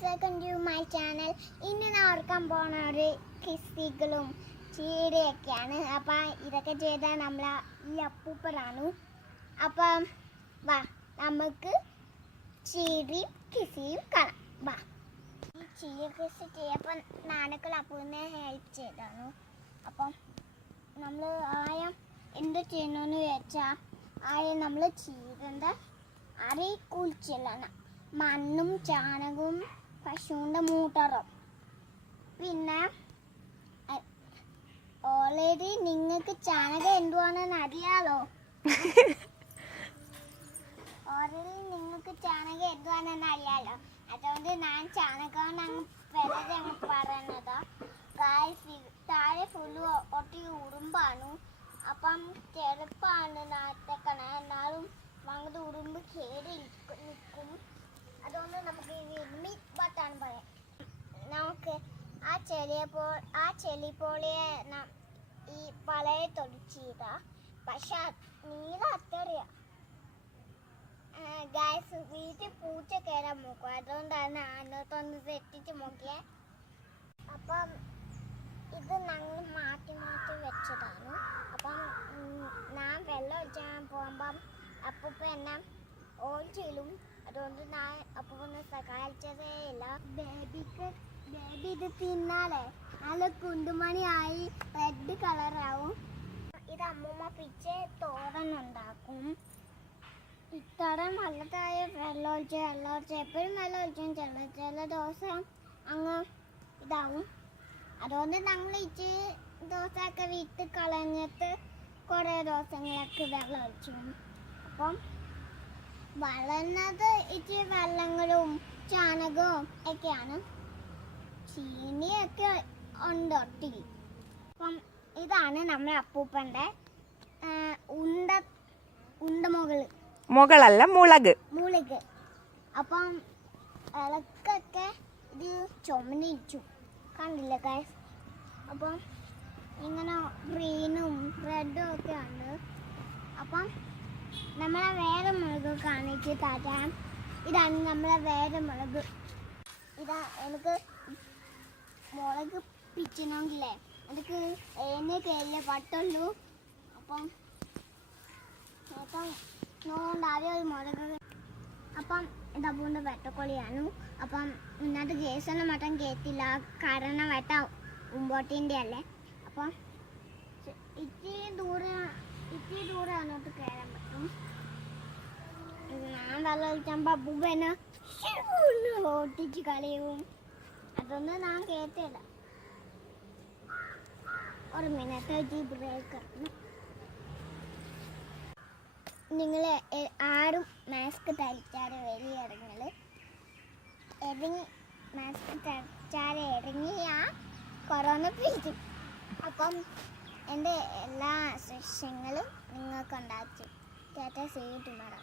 Guys, welcome to my channel. ഇന്ന് ഞാൻ ഓർക്കാൻ പോണ ഒരു കിസ്സികളും ചീരയൊക്കെയാണ്. അപ്പം ഇതൊക്കെ ചെയ്താൽ നമ്മളെ ഈ അപ്പൂപ്പറാണ്. അപ്പം വാ നമുക്ക് ചീരയും കിസ്സിയും കാണാം. വാ, ഈ ചീര കിസ്സി ചെയ്യപ്പം നാനക്കൾ അപ്പൂവിനെ ഹെൽപ്പ് ചെയ്താണ്. അപ്പം നമ്മൾ ആയം എന്ത് ചെയ്യണമെന്ന് വെച്ചാൽ ആയം നമ്മൾ ചീരൻ്റെ അരി കുളിച്ചിടണം. മണ്ണും ചാണകവും പശുവിൻ്റെ മൂട്ടറും. പിന്നെ ഓൾറെഡി നിങ്ങൾക്ക് ചാണകം എന്തുവാണെന്ന് അറിയാലോ. അതുകൊണ്ട് ഞാൻ ചാണകമാണ് വെറുതെ പറയുന്നത്. താഴെ ഫുള്ള് ഒട്ടി ഉറുമ്പാണ്. അപ്പം ചെറുപ്പാണ് നാട്ടേക്കണ, എന്നാലും അങ്ങോട്ട് ഉറുമ്പ് കയറി നിൽക്കും. അതുകൊണ്ട് നമുക്ക് മിറ്റ് ബട്ടാണ് പറയാം. നമുക്ക് ആ ചെളി പോലെ ഈ പഴയ തൊടിച്ചീര, പക്ഷെ നീല അത്രയാ. ഗൈസ്, വീട്ടിൽ പൂച്ച കയറാൻ നോക്കും. അതുകൊണ്ടാണ് അതിനകത്തൊന്ന് തെറ്റിച്ച് നോക്കിയേ. അപ്പം ഇത് ഞങ്ങൾ മാറ്റി മാറ്റി വെച്ചതാണ്. അപ്പം ഞാൻ വെള്ളം ഒഴിച്ചാൻ പോകുമ്പം അപ്പൂപ്പ എന്നെ ഓടിച്ചിലും. അതുകൊണ്ട് ഞാൻ അപ്പൂപ്പനെ സഹായിച്ചതേ ഇല്ല. ബേബി ഇത് തിന്നാലേ നല്ല കുണ്ടുമണിയായി റെഡ് കളറാവും. ഇത് അമ്മൂമ്മ പിച്ച് തോരനുണ്ടാക്കും. ഇത്തരം നല്ലതായ വെള്ളം ഒഴിച്ച് എപ്പോഴും വെള്ളം ഒഴിച്ചും ചില ദിവസം അങ്ങ് ഇതാവും. അതുകൊണ്ട് ഞങ്ങൾ ഇച്ചിരി ദിവസമൊക്കെ വിട്ട് കളഞ്ഞിട്ട് കുറേ ദിവസങ്ങളൊക്കെ വെള്ളം ഒഴിച്ചു. അപ്പം വളർന്നത് ഇച്ചിരി വെള്ളങ്ങളും ചാണകവും ഒക്കെയാണ്. ചീനിയൊക്കെ ഉണ്ട് ഒട്ടി. അപ്പം ഇതാണ് നമ്മുടെ അപ്പൂപ്പൻ്റെ മുകളല്ല, മുളക്. അപ്പം ഇളക്കൊക്കെ ഇത് ചുമന്നിച്ചു കണ്ടില്ല ഗൈസ്. അപ്പം ഇങ്ങനെ ഗ്രീനും റെഡും ഒക്കെ ഉണ്ട്. അപ്പം നമ്മളെ വേറെ മുളക് കാണിച്ച് തരാം. ഇതാണ് നമ്മളെ വേറെ മുളക്. എനിക്ക് മുളക് പിച്ചണമെങ്കിലേ എനിക്ക് എന്നെ കയറിയ പട്ടുള്ളൂ. അപ്പം ആദ്യം ഒരു മുളക്. അപ്പം ഇതപ്പൂൻ്റെ വെട്ടക്കൊളിയാണ്. അപ്പം ഇന്നത്തെ ഗ്യാസൊന്നും മട്ടം കയറ്റില്ല, കാരണം വെട്ട മുമ്പോട്ടിൻ്റെ അല്ലേ. അപ്പം ഇത്തിരി ദൂരെ അങ്ങോട്ട് കയറാൻ പറ്റും. ഞാൻ വെള്ളം ഒഴിച്ചപ്പോൾ അപ്പൂപ്പനെ ഓട്ടിച്ച് കളയും. അതൊന്നും ഞാൻ കേട്ടില്ല. ഒരു മിനിറ്റ് ബ്രേക്ക് ഇറക്കണം. നിങ്ങൾ ആരും മാസ്ക് ധരിച്ചാൽ വെളിയിറങ്ങൽ മാസ്ക് ധരിച്ചാൽ ഇറങ്ങിയാൽ കൊറോണ പിടിക്കും. അപ്പം എൻ്റെ എല്ലാ സസ്യങ്ങളും നിങ്ങൾക്ക് ഉണ്ടാക്കി. See tomorrow.